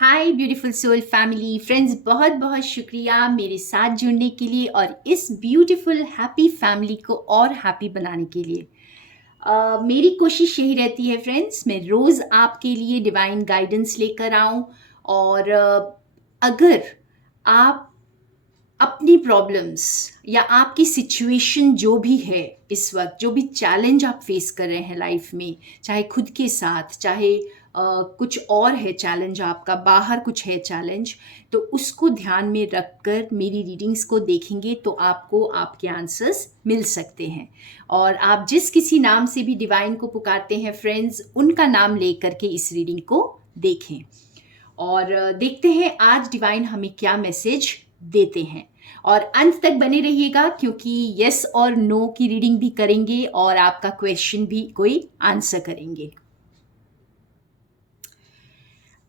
हाय beautiful soul family friends, बहुत बहुत शुक्रिया मेरे साथ जुड़ने के लिए और इस ब्यूटीफुल हैप्पी फैमिली को और हैप्पी बनाने के लिए। मेरी कोशिश यही रहती है फ्रेंड्स, मैं रोज़ आपके लिए डिवाइन गाइडेंस लेकर आऊँ। और अगर आप अपनी प्रॉब्लम्स या आपकी सिचुएशन जो भी है, इस वक्त जो भी चैलेंज आप फेस कर रहे हैं लाइफ में, चाहे खुद के साथ, चाहे कुछ और है चैलेंज, आपका बाहर कुछ है चैलेंज, तो उसको ध्यान में रखकर मेरी रीडिंग्स को देखेंगे तो आपको आपके आंसर्स मिल सकते हैं। और आप जिस किसी नाम से भी डिवाइन को पुकारते हैं फ्रेंड्स, उनका नाम लेकर के इस रीडिंग को देखें और देखते हैं आज डिवाइन हमें क्या मैसेज देते हैं। और अंत तक बने रहिएगा क्योंकि यस और नो की रीडिंग भी करेंगे और आपका क्वेश्चन भी कोई आंसर करेंगे।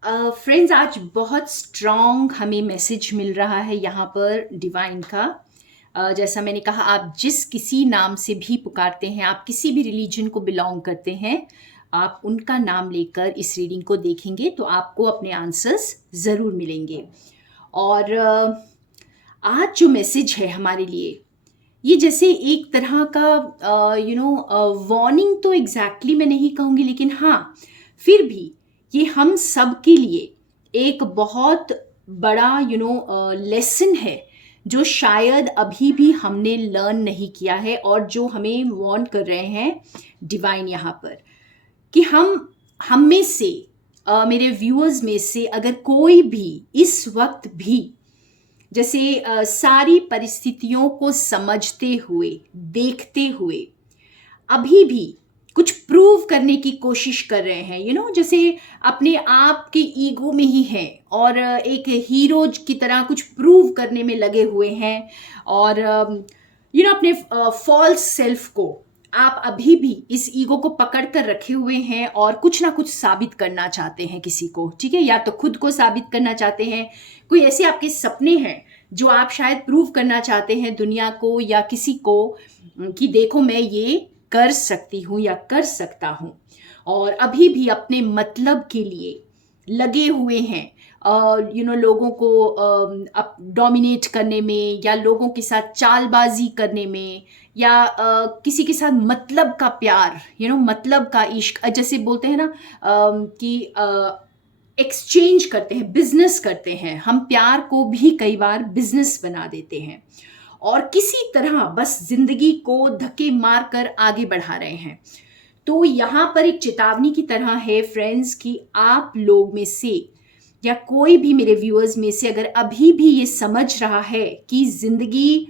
फ्रेंड्स, आज बहुत स्ट्रॉन्ग हमें मैसेज मिल रहा है यहाँ पर डिवाइन का। जैसा मैंने कहा, आप जिस किसी नाम से भी पुकारते हैं, आप किसी भी रिलीजन को बिलोंग करते हैं, आप उनका नाम लेकर इस रीडिंग को देखेंगे तो आपको अपने आंसर्स ज़रूर मिलेंगे। और आज जो मैसेज है हमारे लिए, ये जैसे एक तरह का वार्निंग तो एग्जैक्टली मैं नहीं कहूँगी, लेकिन हाँ, फिर भी ये हम सब के लिए एक बहुत बड़ा लेसन है जो शायद अभी भी हमने लर्न नहीं किया है, और जो हमें वार्न कर रहे हैं डिवाइन यहाँ पर कि हम में से मेरे व्यूअर्स में से अगर कोई भी इस वक्त भी जैसे सारी परिस्थितियों को समझते हुए, देखते हुए, अभी भी कुछ प्रूव करने की कोशिश कर रहे हैं, जैसे अपने आप के ईगो में ही है और एक हीरो की तरह कुछ प्रूव करने में लगे हुए हैं, और अपने फॉल्स सेल्फ को आप अभी भी इस ईगो को पकड़ कर रखे हुए हैं और कुछ ना कुछ साबित करना चाहते हैं किसी को, ठीक है? या तो खुद को साबित करना चाहते हैं, कोई ऐसे आपके सपने हैं जो आप शायद प्रूव करना चाहते हैं दुनिया को या किसी को कि देखो मैं ये कर सकती हूँ या कर सकता हूँ, और अभी भी अपने मतलब के लिए लगे हुए हैं, लोगों को डोमिनेट करने में या लोगों के साथ चालबाजी करने में, या किसी के साथ मतलब का प्यार, मतलब का इश्क, जैसे बोलते हैं ना कि एक्सचेंज करते हैं, बिजनेस करते हैं। हम प्यार को भी कई बार बिजनेस बना देते हैं और किसी तरह बस जिंदगी को धक्के मार कर आगे बढ़ा रहे हैं। तो यहाँ पर एक चेतावनी की तरह है फ्रेंड्स कि आप लोग में से या कोई भी मेरे व्यूअर्स में से अगर अभी भी ये समझ रहा है कि जिंदगी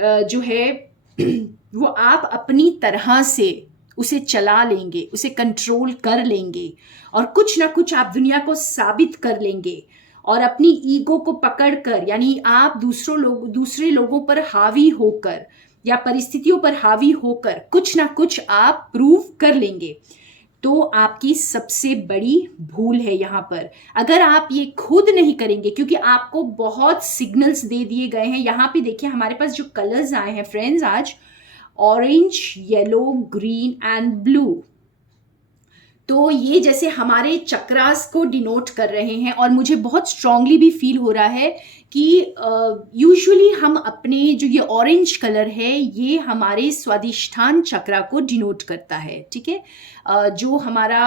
जो है वो आप अपनी तरह से उसे चला लेंगे, उसे कंट्रोल कर लेंगे और कुछ ना कुछ आप दुनिया को साबित कर लेंगे, और अपनी ईगो को पकड़कर, यानी आप दूसरे लोगों पर हावी होकर या परिस्थितियों पर हावी होकर कुछ ना कुछ आप प्रूव कर लेंगे, तो आपकी सबसे बड़ी भूल है यहाँ पर। अगर आप ये खुद नहीं करेंगे, क्योंकि आपको बहुत सिग्नल्स दे दिए गए हैं। यहाँ पे देखिए हमारे पास जो कलर्स आए हैं फ्रेंड्स आज, orange, yellow, green and blue, तो ये जैसे हमारे चक्रास को डिनोट कर रहे हैं। और मुझे बहुत स्ट्रांगली भी फील हो रहा है कि यूजुअली हम अपने जो ये ऑरेंज कलर है, ये हमारे स्वादिष्ठान चक्रा को डिनोट करता है, ठीक है? जो हमारा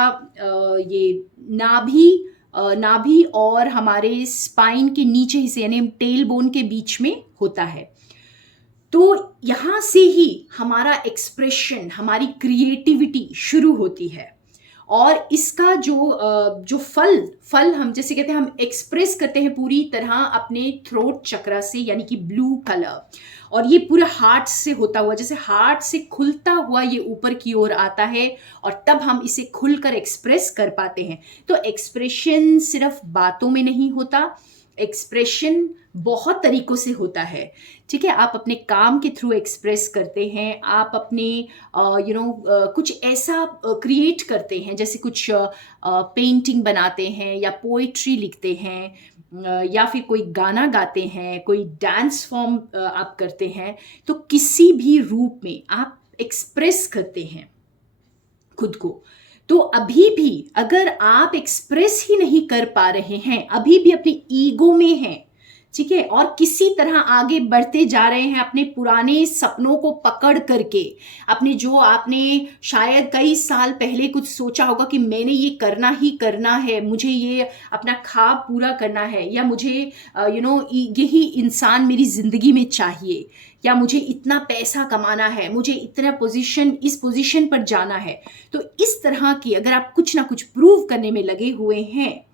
ये नाभि और हमारे स्पाइन के नीचे हिस्से यानी टेल बोन के बीच में होता है। तो यहाँ से ही हमारा एक्सप्रेशन, हमारी क्रिएटिविटी शुरू होती है, और इसका जो फल हम जैसे कहते हैं, हम एक्सप्रेस करते हैं पूरी तरह अपने थ्रोट चक्रा से, यानी कि ब्लू कलर, और ये पूरा हार्ट से होता हुआ, जैसे हार्ट से खुलता हुआ ये ऊपर की ओर आता है, और तब हम इसे खुलकर एक्सप्रेस कर पाते हैं। तो एक्सप्रेशन सिर्फ बातों में नहीं होता, एक्सप्रेशन बहुत तरीकों से होता है, ठीक है? आप अपने काम के थ्रू एक्सप्रेस करते हैं, आप अपने कुछ ऐसा क्रिएट करते हैं, जैसे कुछ पेंटिंग बनाते हैं या पोइट्री लिखते हैं, या फिर कोई गाना गाते हैं, कोई डांस फॉर्म आप करते हैं, तो किसी भी रूप में आप एक्सप्रेस करते हैं खुद को। तो अभी भी अगर आप एक्सप्रेस ही नहीं कर पा रहे हैं, अभी भी अपनी ईगो में हैं, ठीक है, और किसी तरह आगे बढ़ते जा रहे हैं अपने पुराने सपनों को पकड़ करके, अपने जो आपने शायद कई साल पहले कुछ सोचा होगा कि मैंने ये करना ही करना है, मुझे ये अपना ख्वाब पूरा करना है, या मुझे यही इंसान मेरी जिंदगी में चाहिए, या मुझे इतना पैसा कमाना है, मुझे इतना पोजीशन, इस पोजीशन पर जाना है। तो इस तरह की अगर आप कुछ ना कुछ प्रूव करने में लगे हुए हैं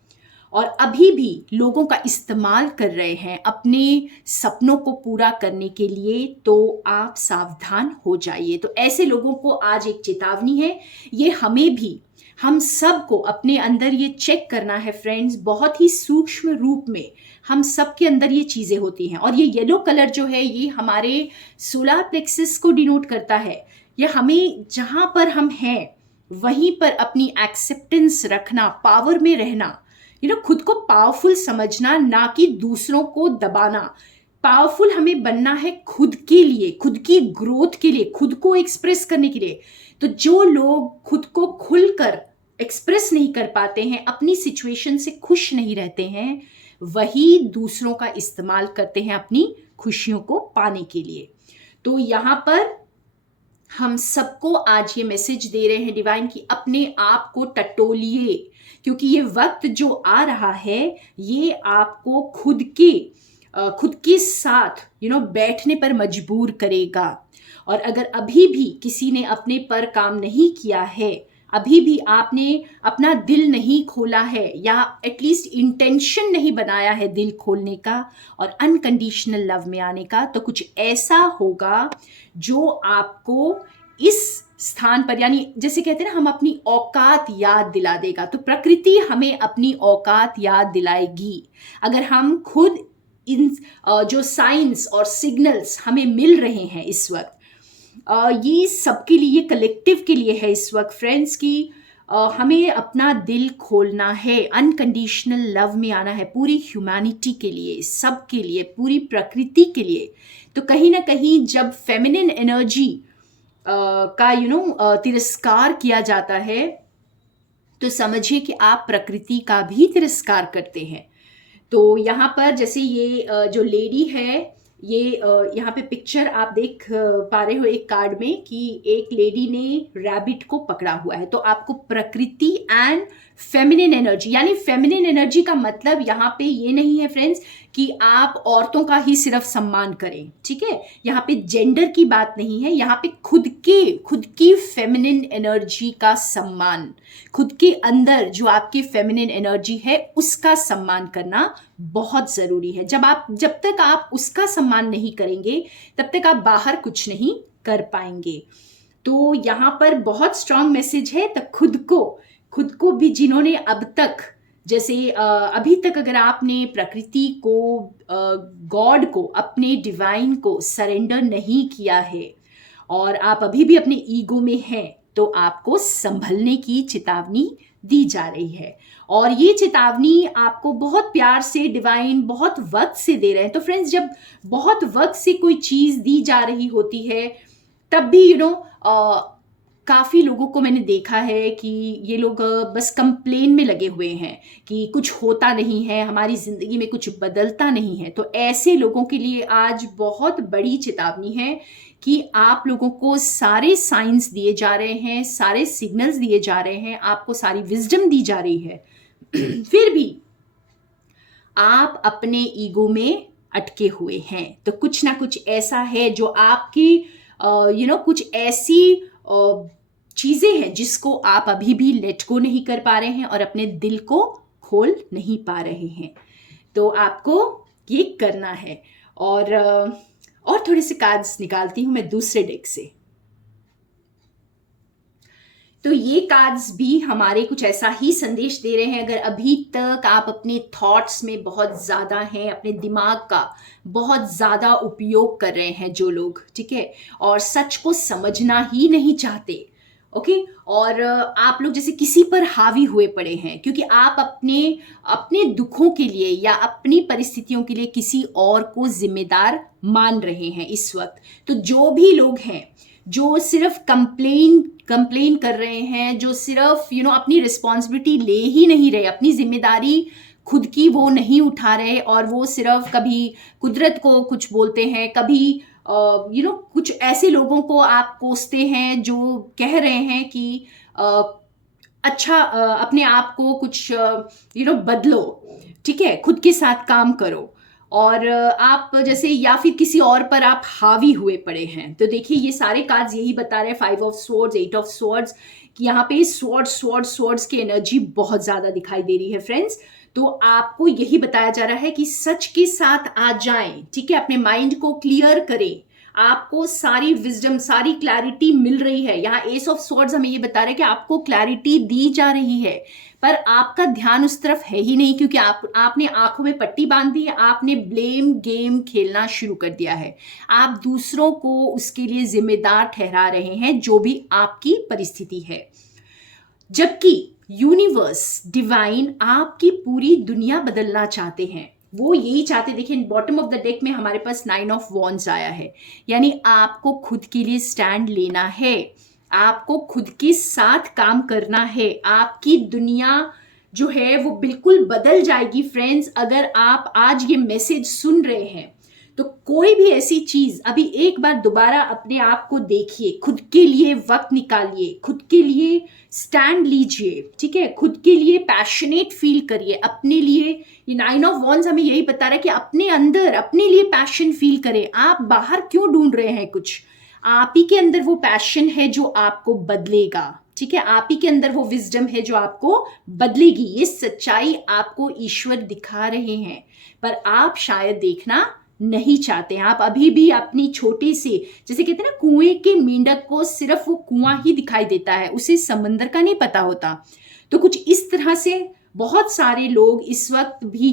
और अभी भी लोगों का इस्तेमाल कर रहे हैं अपने सपनों को पूरा करने के लिए, तो आप सावधान हो जाइए। तो ऐसे लोगों को आज एक चेतावनी है, ये हमें भी, हम सबको अपने अंदर ये चेक करना है फ्रेंड्स, बहुत ही सूक्ष्म रूप में हम सबके अंदर ये चीज़ें होती हैं। और ये येलो कलर जो है ये हमारे सोलर प्लेक्सस को डिनोट करता है। ये हमें जहाँ पर हम हैं वहीं पर अपनी एक्सेप्टेंस रखना, पावर में रहना, खुद को पावरफुल समझना, ना कि दूसरों को दबाना। पावरफुल हमें बनना है खुद के लिए, खुद की ग्रोथ के लिए, खुद को एक्सप्रेस करने के लिए। तो जो लोग खुद को खुलकर एक्सप्रेस नहीं कर पाते हैं, अपनी सिचुएशन से खुश नहीं रहते हैं, वही दूसरों का इस्तेमाल करते हैं अपनी खुशियों को पाने के लिए। तो यहाँ पर हम सबको आज ये मैसेज दे रहे हैं डिवाइन की, अपने आप को टटोलिए, क्योंकि ये वक्त जो आ रहा है ये आपको खुद के साथ बैठने पर मजबूर करेगा। और अगर अभी भी किसी ने अपने पर काम नहीं किया है, अभी भी आपने अपना दिल नहीं खोला है, या एटलीस्ट इंटेंशन नहीं बनाया है दिल खोलने का और अनकंडीशनल लव में आने का, तो कुछ ऐसा होगा जो आपको इस स्थान पर, यानी जैसे कहते हैं ना, हम अपनी औकात याद दिला देगा। तो प्रकृति हमें अपनी औकात याद दिलाएगी अगर हम खुद इन जो साइंस और सिग्नल्स हमें मिल रहे हैं इस वक्त, ये सबके लिए, कलेक्टिव के लिए है इस वक्त फ्रेंड्स, की हमें अपना दिल खोलना है, अनकंडीशनल लव में आना है, पूरी ह्यूमैनिटी के लिए, सबके लिए, पूरी प्रकृति के लिए। तो कहीं ना कहीं जब फेमिनिन एनर्जी का तिरस्कार किया जाता है, तो समझिए कि आप प्रकृति का भी तिरस्कार करते हैं। तो यहाँ पर जैसे ये जो लेडी है, ये यहाँ पे पिक्चर आप देख पा रहे हो एक कार्ड में, कि एक लेडी ने रैबिट को पकड़ा हुआ है। तो आपको प्रकृति एंड फेमिनिन एनर्जी, यानी फेमिनिन एनर्जी का मतलब यहाँ पे ये नहीं है फ्रेंड्स कि आप औरतों का ही सिर्फ सम्मान करें, ठीक है, यहाँ पे जेंडर की बात नहीं है, यहाँ पे खुद की फेमिनिन एनर्जी का सम्मान, खुद के अंदर जो आपकी फेमिनिन एनर्जी है उसका सम्मान करना बहुत जरूरी है। जब तक आप उसका सम्मान नहीं करेंगे, तब तक आप बाहर कुछ नहीं कर पाएंगे। तो यहाँ पर बहुत स्ट्रांग मैसेज है। तो खुद को भी, जिन्होंने अब तक, जैसे अभी तक अगर आपने प्रकृति को, गॉड को, अपने डिवाइन को सरेंडर नहीं किया है और आप अभी भी अपने ईगो में हैं, तो आपको संभलने की चेतावनी दी जा रही है। और ये चेतावनी आपको बहुत प्यार से डिवाइन बहुत वक्त से दे रहे हैं। तो फ्रेंड्स, जब बहुत वक्त से कोई चीज़ दी जा रही होती है, तब भी काफ़ी लोगों को मैंने देखा है कि ये लोग बस कंप्लेन में लगे हुए हैं कि कुछ होता नहीं है, हमारी ज़िंदगी में कुछ बदलता नहीं है। तो ऐसे लोगों के लिए आज बहुत बड़ी चेतावनी है कि आप लोगों को सारे साइंस दिए जा रहे हैं, सारे सिग्नल्स दिए जा रहे हैं, आपको सारी विजडम दी जा रही है फिर भी आप अपने ईगो में अटके हुए हैं। तो कुछ ना कुछ ऐसा है जो आपकी कुछ ऐसी चीजें हैं जिसको आप अभी भी लेट गो नहीं कर पा रहे हैं और अपने दिल को खोल नहीं पा रहे हैं। तो आपको ये करना है। और थोड़े से कार्ड्स निकालती हूं मैं दूसरे डेक से। तो ये कार्ड्स भी हमारे कुछ ऐसा ही संदेश दे रहे हैं। अगर अभी तक आप अपने थॉट्स में बहुत ज़्यादा हैं, अपने दिमाग का बहुत ज़्यादा उपयोग कर रहे हैं जो लोग, ठीक है, और सच को समझना ही नहीं चाहते, ओके, और आप लोग जैसे किसी पर हावी हुए पड़े हैं क्योंकि आप अपने दुखों के लिए या अपनी परिस्थितियों के लिए किसी और को जिम्मेदार मान रहे हैं इस वक्त। तो जो भी लोग हैं जो सिर्फ कंप्लेन कर रहे हैं, जो सिर्फ अपनी रिस्पॉन्सिबिलिटी ले ही नहीं रहे, अपनी जिम्मेदारी खुद की वो नहीं उठा रहे, और वो सिर्फ कभी कुदरत को कुछ बोलते हैं, कभी कुछ ऐसे लोगों को आप कोसते हैं जो कह रहे हैं कि अच्छा अपने आप को कुछ बदलो, ठीक है, खुद के साथ काम करो, और आप जैसे या फिर किसी और पर आप हावी हुए पड़े हैं। तो देखिए ये सारे कार्ड्स यही बता रहे हैं, 5 ऑफ स्वॉर्ड्स, 8 ऑफ स्वॉर्ड्स, कि यहाँ पे स्वॉर्ड्स की एनर्जी बहुत ज़्यादा दिखाई दे रही है फ्रेंड्स। तो आपको यही बताया जा रहा है कि सच के साथ आ जाएं, ठीक है, अपने माइंड को क्लियर करें, आपको सारी विजडम, सारी क्लैरिटी मिल रही है। यहाँ एस ऑफ स्वॉर्ड्स हमें ये बता रहे हैं कि आपको क्लैरिटी दी जा रही है, पर आपका ध्यान उस तरफ है ही नहीं, क्योंकि आपने आंखों में पट्टी बांध दी है, आपने ब्लेम गेम खेलना शुरू कर दिया है, आप दूसरों को उसके लिए जिम्मेदार ठहरा रहे हैं, जो भी आपकी परिस्थिति है। जबकि यूनिवर्स, डिवाइन आपकी पूरी दुनिया बदलना चाहते हैं, वो यही चाहते। देखिए बॉटम ऑफ द डेक में हमारे पास 9 ऑफ वॉन्ड्स आया है, यानी आपको खुद के लिए स्टैंड लेना है, आपको खुद के साथ काम करना है, आपकी दुनिया जो है वो बिल्कुल बदल जाएगी फ्रेंड्स। अगर आप आज ये मैसेज सुन रहे हैं तो कोई भी ऐसी चीज, अभी एक बार दोबारा अपने आप को देखिए, खुद के लिए वक्त निकालिए, खुद के लिए स्टैंड लीजिए, ठीक है, खुद के लिए पैशनेट फील करिए, अपने लिए। ये 9 ऑफ वॉन्ड्स हमें यही बता रहा है कि अपने अंदर अपने लिए पैशन फील करें। आप बाहर क्यों ढूंढ रहे हैं कुछ, आप ही के अंदर वो पैशन है जो आपको बदलेगा, ठीक है, आप ही के अंदर वो विजडम है जो आपको बदलेगी। ये सच्चाई आपको ईश्वर दिखा रहे हैं, पर आप शायद देखना नहीं चाहते हैं। आप अभी भी अपनी छोटी सी, जैसे कहते हैं ना, कुएं के मेंढक को सिर्फ वो कुआं ही दिखाई देता है, उसे समंदर का नहीं पता होता। तो कुछ इस तरह से बहुत सारे लोग इस वक्त भी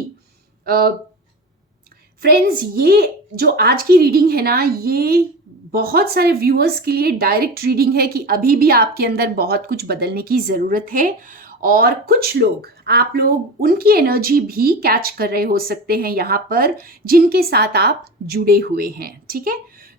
फ्रेंड्स, ये जो आज की रीडिंग है ना, ये बहुत सारे व्यूअर्स के लिए डायरेक्ट रीडिंग है कि अभी भी आपके अंदर बहुत कुछ बदलने की जरूरत है, और कुछ लोग, आप लोग उनकी एनर्जी भी कैच कर रहे हो सकते हैं यहाँ पर, जिनके साथ आप जुड़े हुए हैं, ठीक है।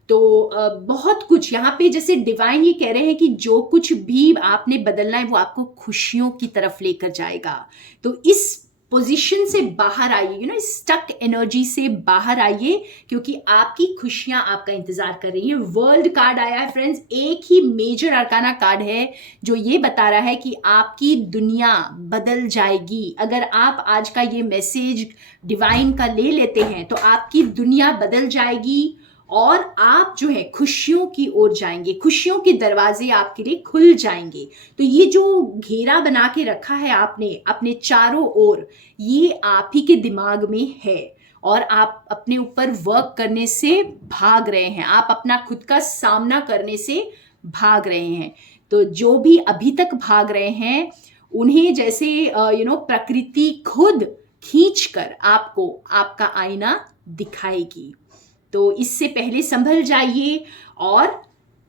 तो बहुत कुछ यहाँ पे, जैसे डिवाइन ये कह रहे हैं कि जो कुछ भी आपने बदलना है वो आपको खुशियों की तरफ लेकर जाएगा। तो इस पोजीशन से बाहर आइए, स्टक एनर्जी से बाहर आइए, क्योंकि आपकी खुशियां आपका इंतजार कर रही है। वर्ल्ड कार्ड आया है फ्रेंड्स, एक ही मेजर अरकाना कार्ड है जो ये बता रहा है कि आपकी दुनिया बदल जाएगी। अगर आप आज का ये मैसेज डिवाइन का ले लेते हैं तो आपकी दुनिया बदल जाएगी, और आप जो है खुशियों की ओर जाएंगे, खुशियों के दरवाजे आपके लिए खुल जाएंगे। तो ये जो घेरा बना के रखा है आपने अपने चारों ओर, ये आप ही के दिमाग में है, और आप अपने ऊपर वर्क करने से भाग रहे हैं, आप अपना खुद का सामना करने से भाग रहे हैं। तो जो भी अभी तक भाग रहे हैं, उन्हें जैसे प्रकृति खुद खींच कर आपको आपका आईना दिखाएगी। तो इससे पहले संभल जाइए और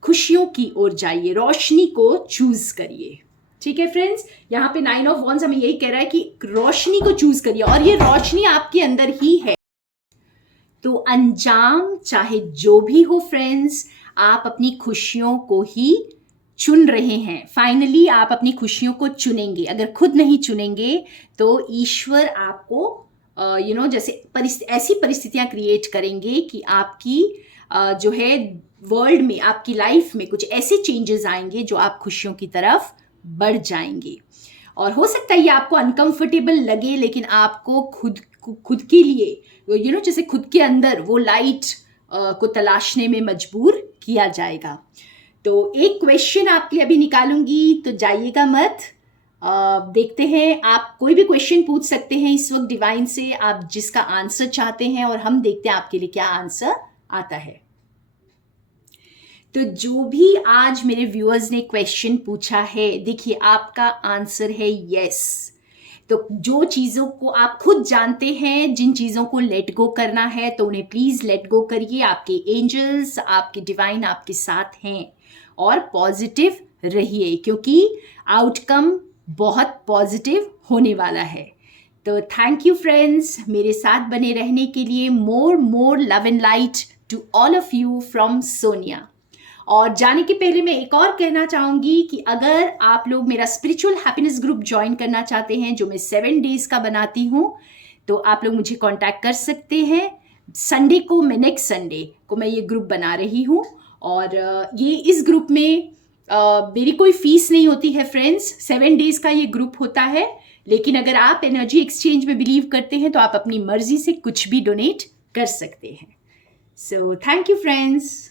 खुशियों की ओर जाइए, रोशनी को चूज करिए, ठीक है फ्रेंड्स। यहाँ पे 9 ऑफ वॉन्ड्स हमें यही कह रहा है कि रोशनी को चूज करिए, और ये रोशनी आपके अंदर ही है। तो अंजाम चाहे जो भी हो फ्रेंड्स, आप अपनी खुशियों को ही चुन रहे हैं। फाइनली आप अपनी खुशियों को चुनेंगे। अगर खुद नहीं चुनेंगे तो ईश्वर आपको जैसे ऐसी परिस्थितियां क्रिएट करेंगे कि आपकी जो है वर्ल्ड में, आपकी लाइफ में कुछ ऐसे चेंजेस आएंगे जो आप खुशियों की तरफ बढ़ जाएंगे। और हो सकता है ये आपको अनकंफर्टेबल लगे, लेकिन आपको खुद के लिए जैसे खुद के अंदर वो लाइट को तलाशने में मजबूर किया जाएगा। तो एक क्वेश्चन आपके लिए अभी निकालूंगी, तो जाइएगा मत। देखते हैं, आप कोई भी क्वेश्चन पूछ सकते हैं इस वक्त डिवाइन से, आप जिसका आंसर चाहते हैं, और हम देखते हैं आपके लिए क्या आंसर आता है। तो जो भी आज मेरे व्यूअर्स ने क्वेश्चन पूछा है, देखिए आपका आंसर है यस। तो जो चीज़ों को आप खुद जानते हैं, जिन चीज़ों को लेट गो करना है, तो उन्हें प्लीज़ लेट गो करिए। आपके एंजल्स, आपके डिवाइन आपके साथ हैं, और पॉजिटिव रहिए, क्योंकि आउटकम बहुत पॉजिटिव होने वाला है। तो थैंक यू फ्रेंड्स, मेरे साथ बने रहने के लिए। More love and light to all of you from Sonia. और जाने के पहले मैं एक और कहना चाहूँगी कि अगर आप लोग मेरा स्पिरिचुअल हैप्पीनेस ग्रुप ज्वाइन करना चाहते हैं, जो मैं 7 डेज़ का बनाती हूँ, तो आप लोग मुझे कॉन्टैक्ट कर सकते हैं। संडे को मैं नेक्स्ट संडे को मैं ये ग्रुप बना रही हूँ और ये इस ग्रुप में मेरी कोई फीस नहीं होती है फ्रेंड्स। 7 डेज़ का ये ग्रुप होता है, लेकिन अगर आप एनर्जी एक्सचेंज में बिलीव करते हैं तो आप अपनी मर्जी से कुछ भी डोनेट कर सकते हैं। So thank you friends.